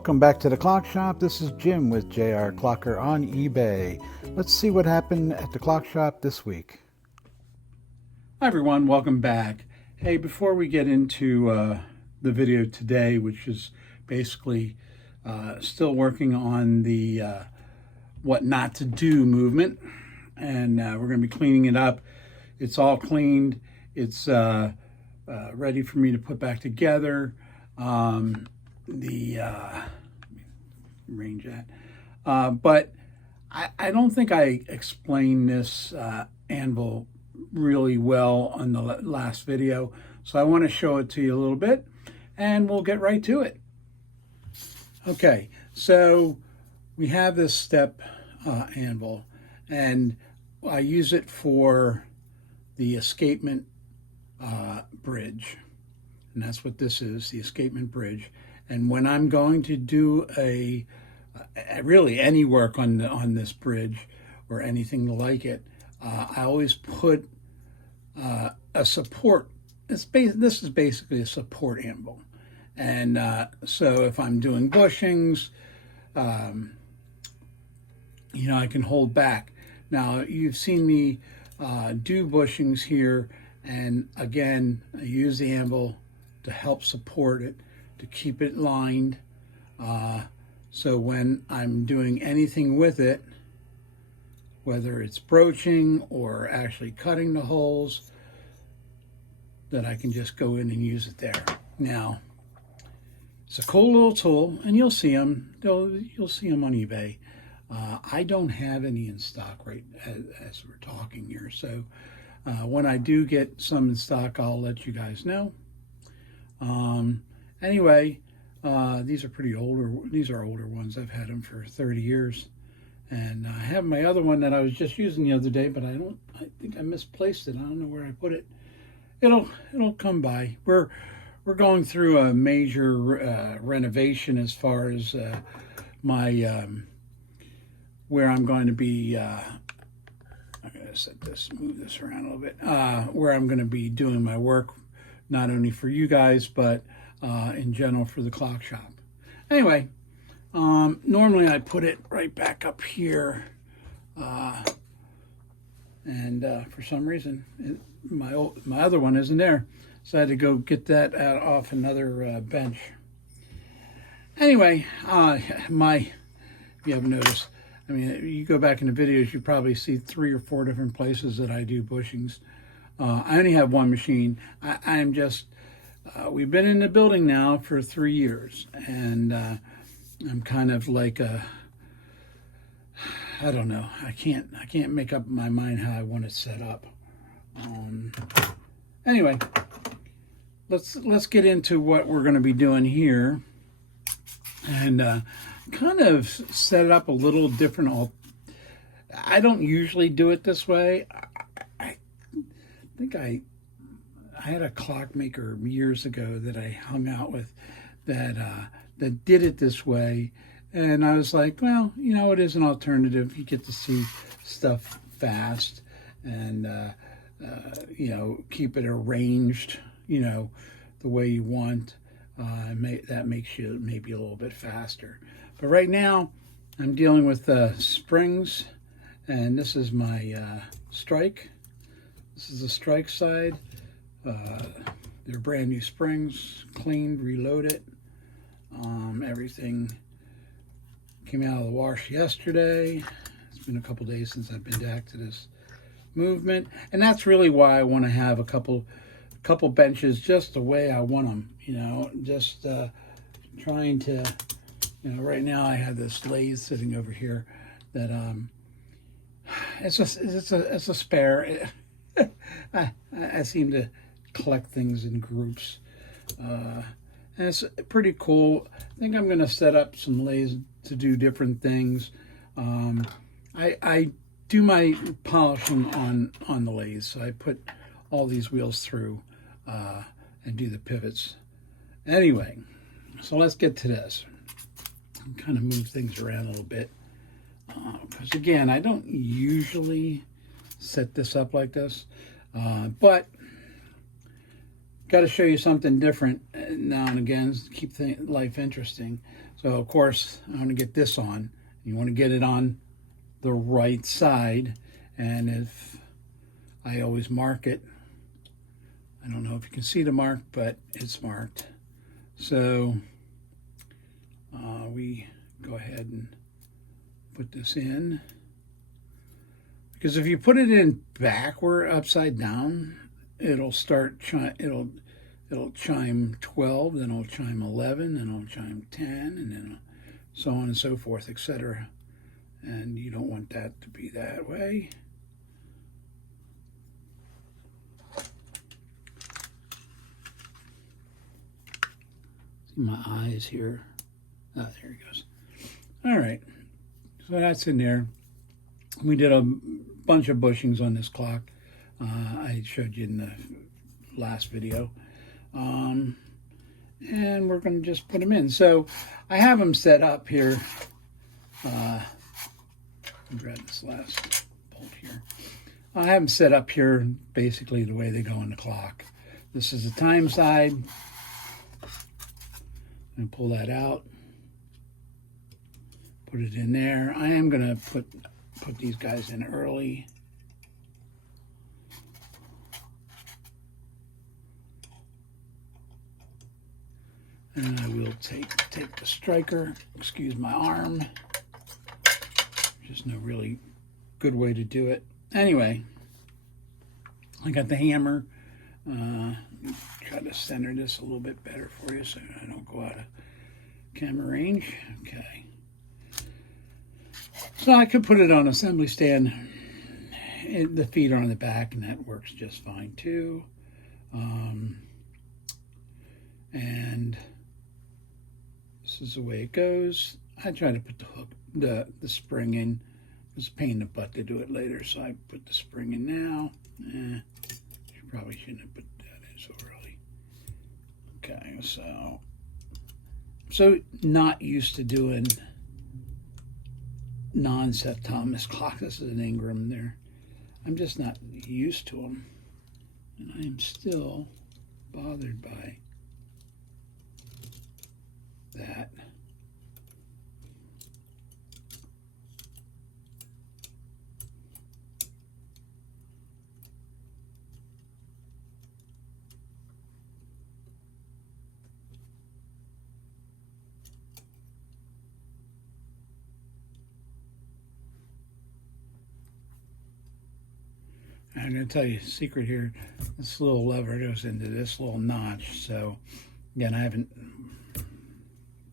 Welcome back to the Clock Shop. This is Jim with JR Clocker on eBay. Let's see what happened at the Clock Shop this week. Hi everyone, welcome back. Hey, before we get into the video today, which is basically still working on the what not to do movement, and we're going to be cleaning it up. It's all cleaned. It's ready for me to put back together. Range that. But I don't think I explained this anvil really well on the last video. So I want to show it to you a little bit and we'll get right to it. Okay, so we have this step anvil and I use it for the escapement bridge. And that's what this is, the escapement bridge. And when I'm going to do really any work on this bridge or anything like it, I always put a support. This is basically a support anvil. And so if I'm doing bushings, I can hold back. Now, you've seen me do bushings here, and again, I use the anvil to help support it, to keep it lined. So when I'm doing anything with it, whether it's broaching or actually cutting the holes, that I can just go in and use it there. Now, it's a cool little tool, and you'll see them. You'll see them on eBay. I don't have any in stock right as we're talking here. So when I do get some in stock, I'll let you guys know. Anyway, these are older ones. I've had them for 30 years. And I have my other one that I was just using the other day, but I think I misplaced it. I don't know where I put it. It'll come by. We're going through a major renovation as far as my where I'm going to be. I'm going to move this around a little bit. Where I'm going to be doing my work, not only for you guys, but in general for the Clock Shop. Anyway, normally I put it right back up here, and for some reason my other one isn't there, so I had to go get that off another bench. Anyway, if you haven't noticed, I mean, you go back in the videos, you probably see 3 or 4 different places that I do bushings. I only have one machine. I'm just, we've been in the building now for 3 years, and I'm kind of like I don't know. I can't make up my mind how I want it set up. Anyway, let's get into what we're going to be doing here, and kind of set it up a little different. I don't usually do it this way. I think I had a clockmaker years ago that I hung out with that did it this way, and I was like, well, it is an alternative. You get to see stuff fast, and keep it arranged, the way you want. That makes you maybe a little bit faster. But right now, I'm dealing with springs, and this is my strike. This is the strike side. They're brand new springs, cleaned, reloaded. Everything came out of the wash yesterday. It's been a couple days since I've been back to this movement, and that's really why I want to have a couple benches just the way I want them. Just trying to, right now I have this lathe sitting over here that it's a spare. I seem to collect things in groups, and it's pretty cool. I think I'm going to set up some lathes to do different things. I do my polishing on the lathe, so I put all these wheels through and do the pivots. Anyway, so let's get to this. Kind of move things around a little bit, because again, I don't usually set this up like this, but got to show you something different now and again to keep life interesting. So of course I want to get this on. You want to get it on the right side, and if I always mark it, I don't know if you can see the mark, but it's marked. So we go ahead and put this in, because if you put it in backward, upside down, it'll start it'll chime 12, then it'll chime 11, then it'll chime 10, and then so on and so forth, etc. And you don't want that to be that way. See my eyes here. Ah, there it goes. All right, so that's in there. We did a bunch of bushings on this clock. I showed you in the last video. And we're going to just put them in. So I have them set up here. Grab this last bolt here. I have them set up here basically the way they go on the clock. This is the time side. I'm going to pull that out. Put it in there. I am going to put these guys in early. And I will take the striker. Excuse my arm. Just no really good way to do it. Anyway, I got the hammer. Try to center this a little bit better for you so I don't go out of camera range. Okay. So I could put it on assembly stand. The feet are on the back, and that works just fine too. And this is the way it goes. I try to put the hook, the spring in. It's a pain in the butt to do it later, so I put the spring in now. You probably shouldn't have put that in so early. Okay, so not used to doing non-Septimus clock. This is an Ingram there. I'm just not used to them, and I am still bothered by that. I'm going to tell you a secret here. This little lever goes into this little notch. So, again, I haven't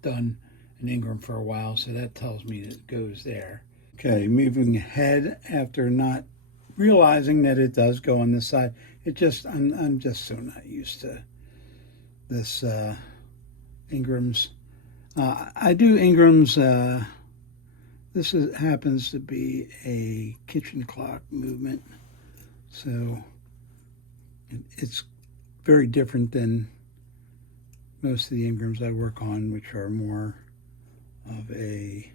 done an Ingram for a while, so that tells me that it goes there. Okay, moving ahead after not realizing that it does go on this side. I'm just so not used to this Ingrams. I do Ingrams. This happens to be a kitchen clock movement. So it's very different than most of the Ingrams I work on, which are more of a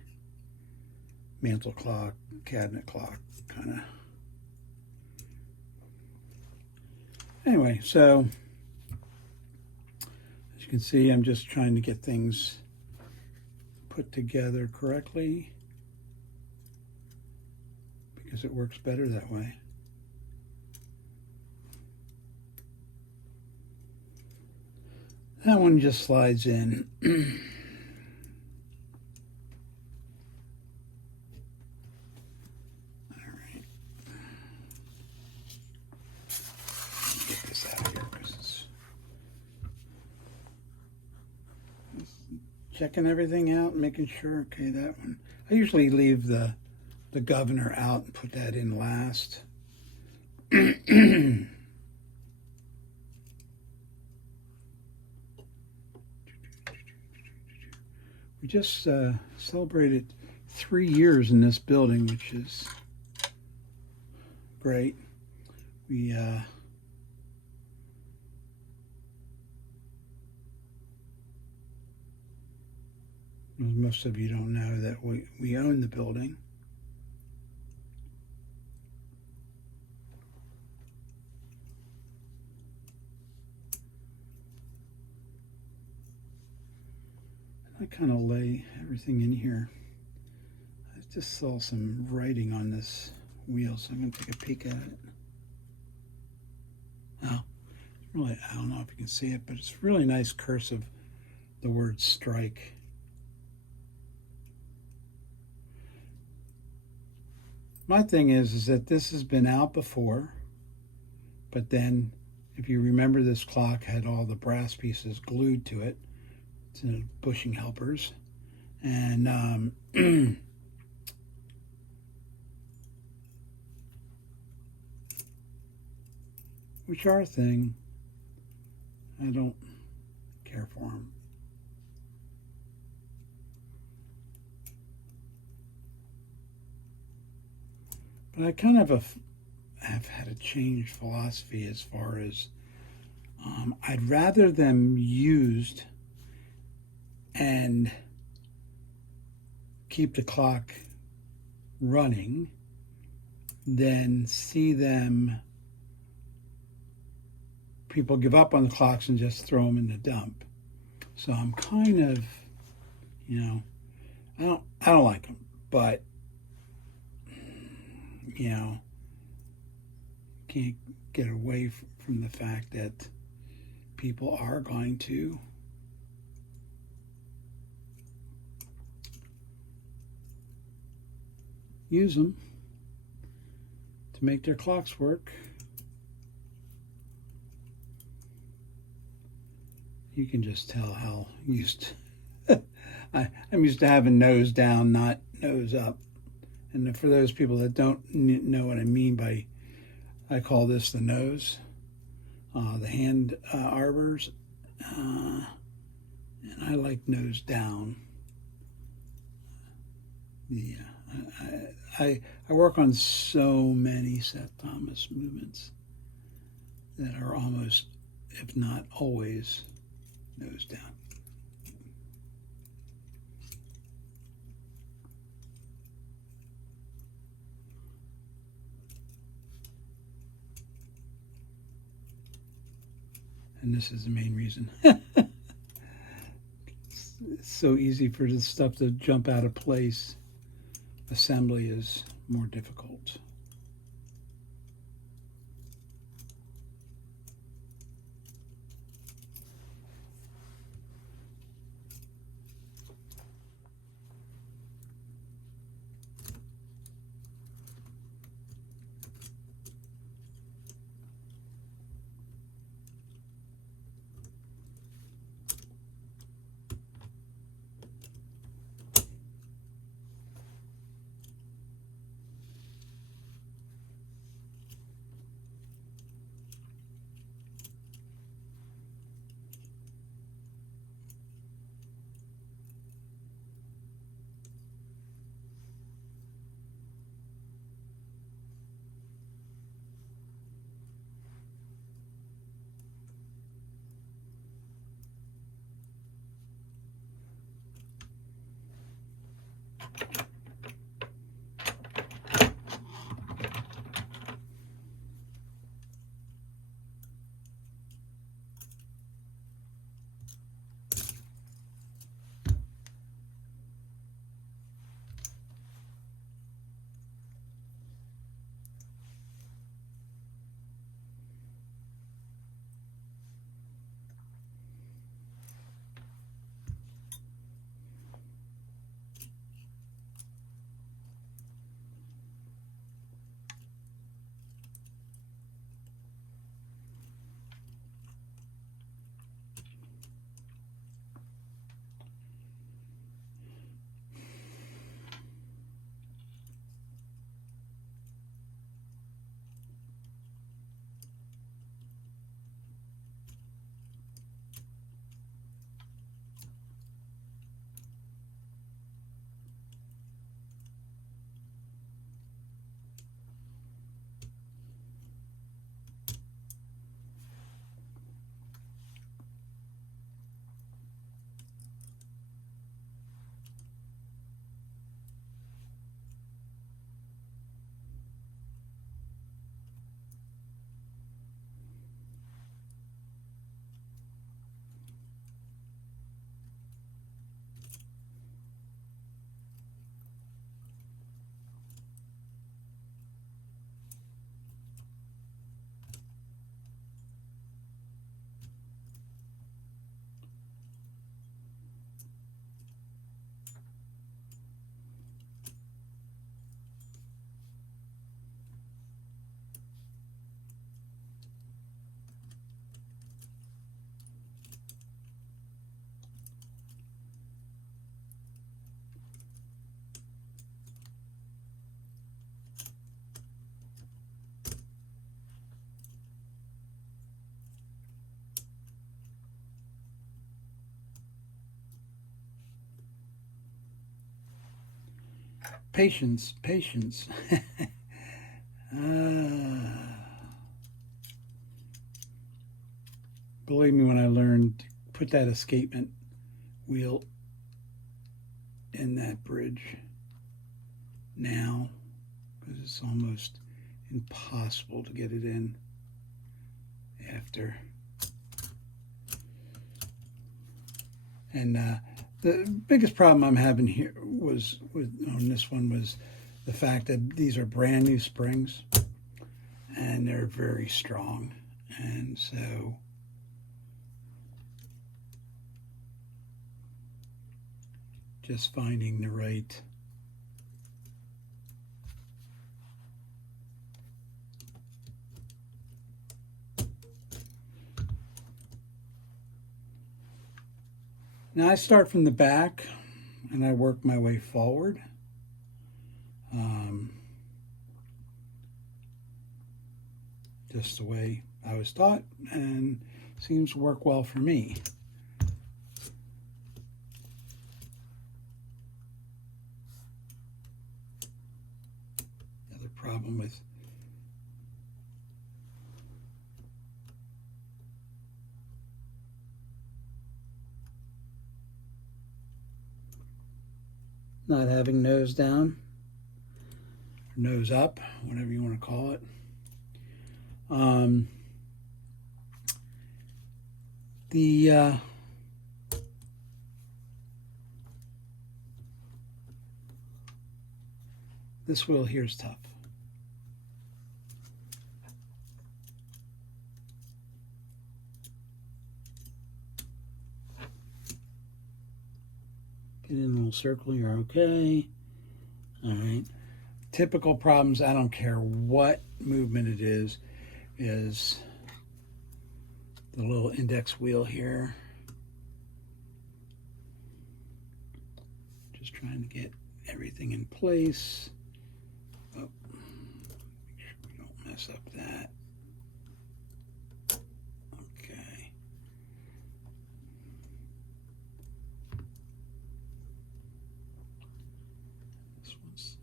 mantle clock, cabinet clock kind of. Anyway, so as you can see, I'm just trying to get things put together correctly because it works better that way. That one just slides in. All right. Get this out of here because it's checking everything out, making sure. Okay, that one. I usually leave the governor out and put that in last. We just celebrated 3 years in this building, which is great. We most of you don't know that we own the building. kind of lay everything in here. I just saw some writing on this wheel, so I'm going to take a peek at it. Oh, really, I don't know if you can see it, but it's really nice cursive, the word strike. My thing is that this has been out before, but then if you remember, this clock had all the brass pieces glued to it, to bushing helpers, and which are a thing. I don't care for them. But I kind of have had a changed philosophy as far as I'd rather them used and keep the clock running than see them, people give up on the clocks and just throw them in the dump. So I'm kind of, I don't like them, but can't get away from the fact that people are going to use them to make their clocks work. You can just tell how used I'm used to having nose down, not nose up. And for those people that don't know what I mean by, I call this the nose, the hand arbors, and I like nose down. Yeah, I work on so many Seth Thomas movements that are almost, if not always, nose down. And this is the main reason. It's so easy for this stuff to jump out of place. Assembly is more difficult. Patience, patience. Believe me when I learned to put that escapement wheel in that bridge now, because it's almost impossible to get it in after. And the biggest problem I'm having here was on this one was the fact that these are brand new springs and they're very strong, and so just finding the right now I start from the back and I work my way forward. Just the way I was taught, and seems to work well for me. The other problem with not having nose down, or nose up, whatever you want to call it. This wheel here is tough. Get in a little circle, you're okay. All right. Typical problems, I don't care what movement it is the little index wheel here. Just trying to get everything in place. Oh, make sure we don't mess up that. Okay. This one's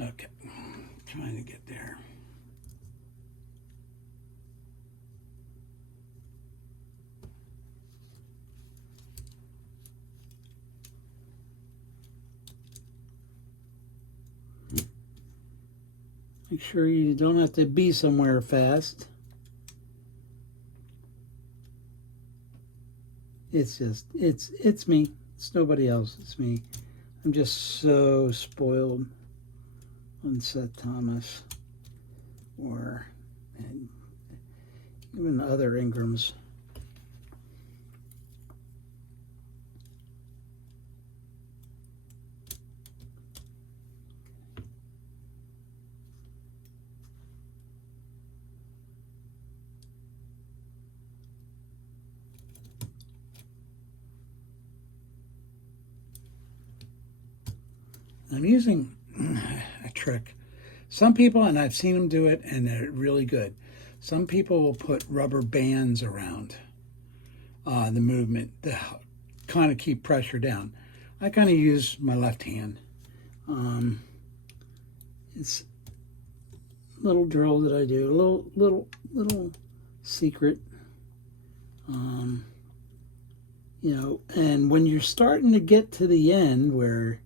okay. Trying to get there. Make sure you don't have to be somewhere fast. It's just, it's me. It's nobody else. It's me. I'm just so spoiled on Seth Thomas or even other Ingrams. I'm using a trick. Some people, and I've seen them do it, and they're really good. Some people will put rubber bands around the movement to kind of keep pressure down. I kind of use my left hand. It's a little drill that I do, a little secret. You know, and when you're starting to get to the end where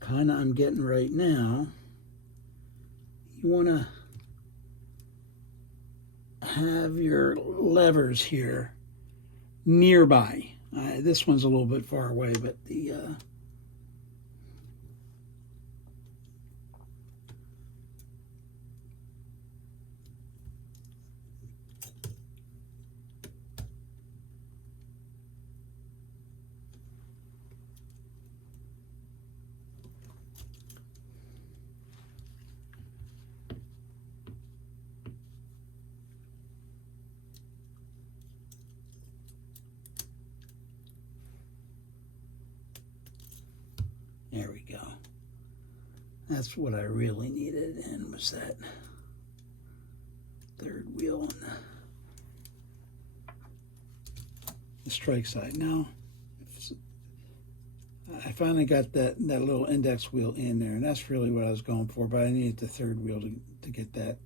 kind of I'm getting right now, you want to have your levers here nearby. This one's a little bit far away, but the That's what I really needed, and was that third wheel on the strike side. Now, I finally got that little index wheel in there, and that's really what I was going for, but I needed the third wheel to get that,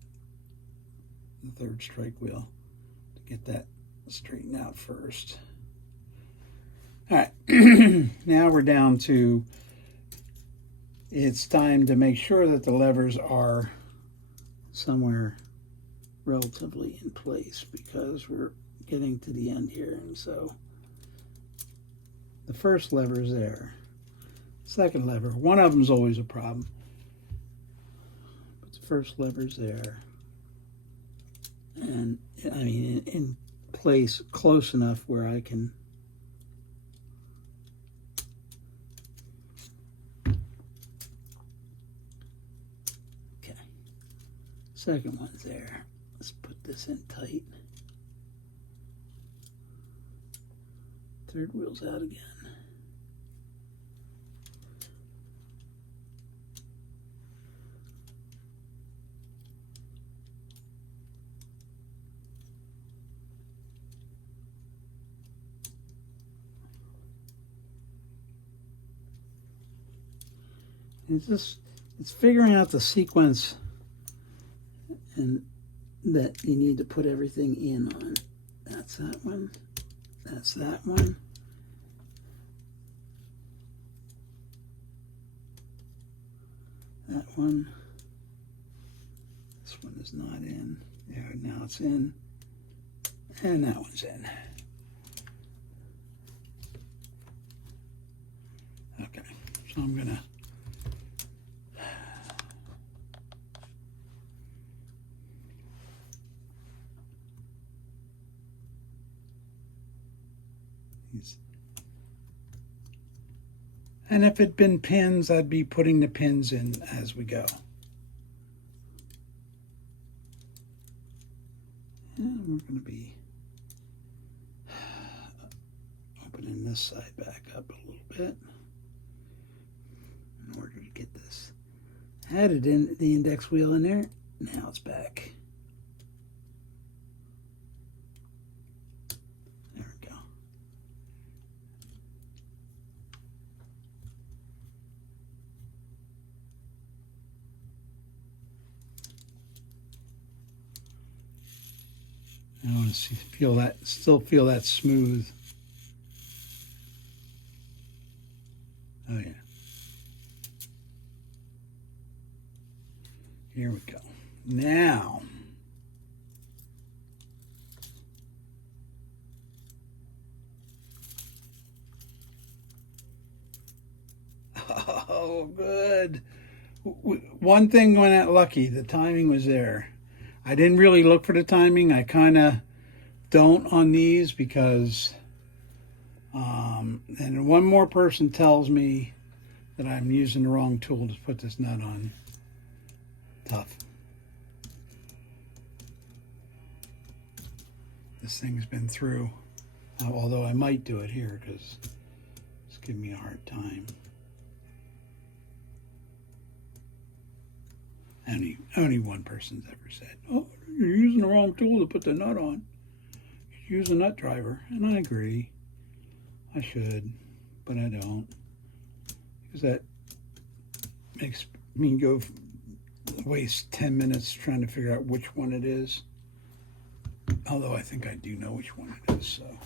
the third strike wheel, to get that straightened out first. All right, now we're down to, it's time to make sure that the levers are somewhere relatively in place, because we're getting to the end here. And so the first lever is there. Second lever, one of them is always a problem, but the first lever is there. And I mean, in place close enough where I can second one's there. Let's put this in tight. Third wheel's out again. It's figuring out the sequence and that you need to put everything in on. That's that one. That's that one. That one. This one is not in. There, now it's in. And that one's in. Okay, so I'm gonna and if it'd been pins, I'd be putting the pins in as we go. And we're going to be opening this side back up a little bit in order to get this. Had it in the index wheel in there, now it's back. I want to still feel that smooth. Oh yeah. Here we go. Now, oh good. One thing went out lucky. The timing was there. I didn't really look for the timing. I kind of don't on these because, and one more person tells me that I'm using the wrong tool to put this nut on. Tough. This thing's been through, although I might do it here because it's giving me a hard time. Only one person's ever said, "Oh, you're using the wrong tool to put the nut on. You use a nut driver," and I agree. I should, but I don't, because that makes me waste 10 minutes trying to figure out which one it is. Although I think I do know which one it is, so.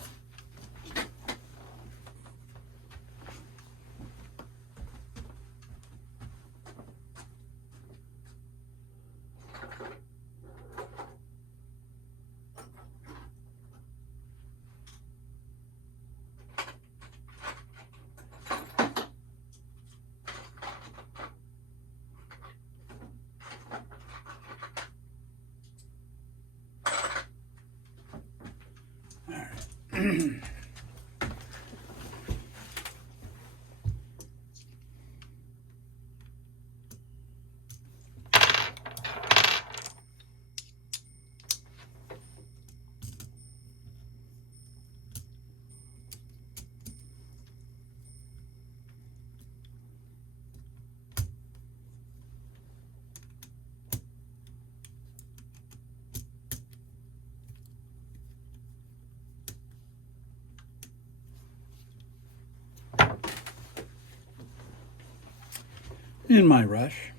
in my rush,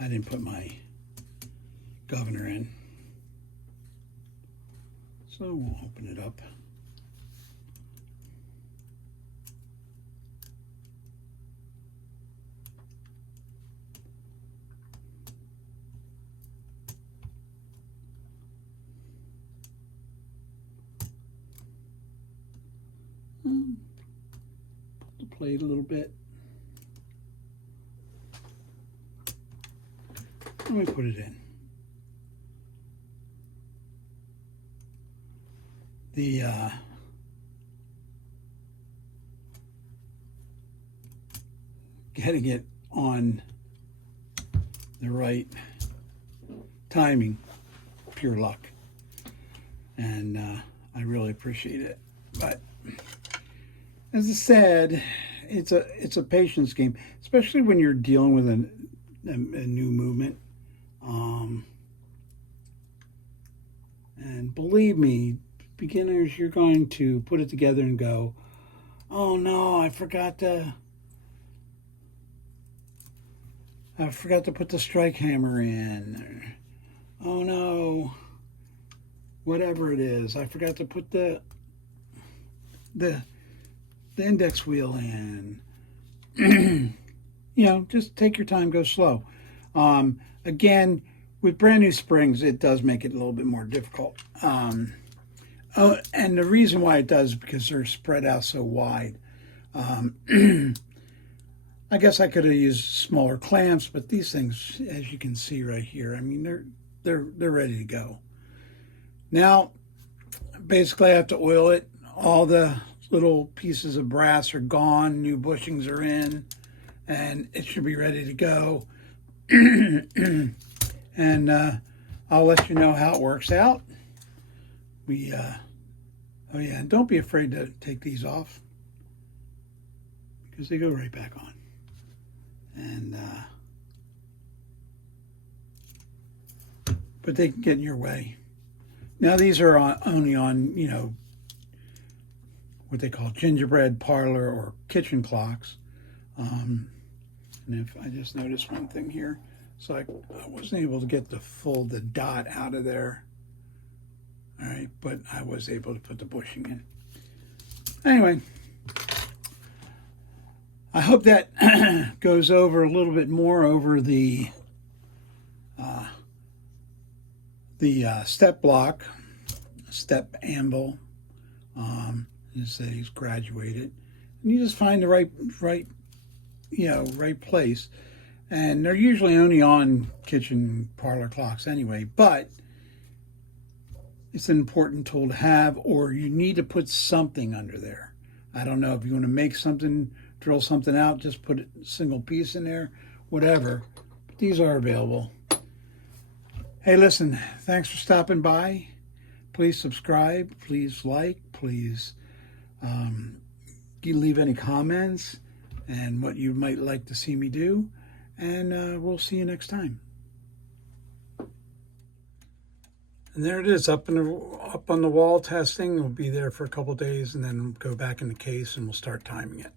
I didn't put my governor in. So we'll open it up. The plate a little bit. And we put it in. The getting it on the right timing, pure luck, and I really appreciate it. But as I said, it's a patience game, especially when you're dealing with a new movement. And believe me, beginners, you're going to put it together and go, "Oh no, I forgot to put the strike hammer in." Or, "Oh no, whatever it is, I forgot to put the index wheel in." You know, just take your time, go slow. Again, with brand new springs, it does make it a little bit more difficult. Oh, and the reason why it does is because they're spread out so wide. I guess I could have used smaller clamps, but these things, as you can see right here, I mean, they're ready to go. Now, basically, I have to oil it. All the little pieces of brass are gone, new bushings are in, and it should be ready to go. And I'll let you know how it works out. Oh yeah, and don't be afraid to take these off, because they go right back on. And but they can get in your way. Now these are only on, you know, what they call gingerbread parlor or kitchen clocks. And if I just noticed one thing here, so I wasn't able to get the dot out of there. All right, but I was able to put the bushing in. Anyway, I hope that goes over a little bit more over the step block, step anvil. You say he's graduated, and you just find the right place. And they're usually only on kitchen parlor clocks anyway, but it's an important tool to have, or you need to put something under there. I don't know if you want to make something, drill something out, just put a single piece in there, whatever. But these are available. Hey, listen, thanks for stopping by. Please subscribe, please like, please leave any comments and what you might like to see me do. And we'll see you next time. And there it is, up on the wall testing. We'll be there for a couple days and then go back in the case and we'll start timing it.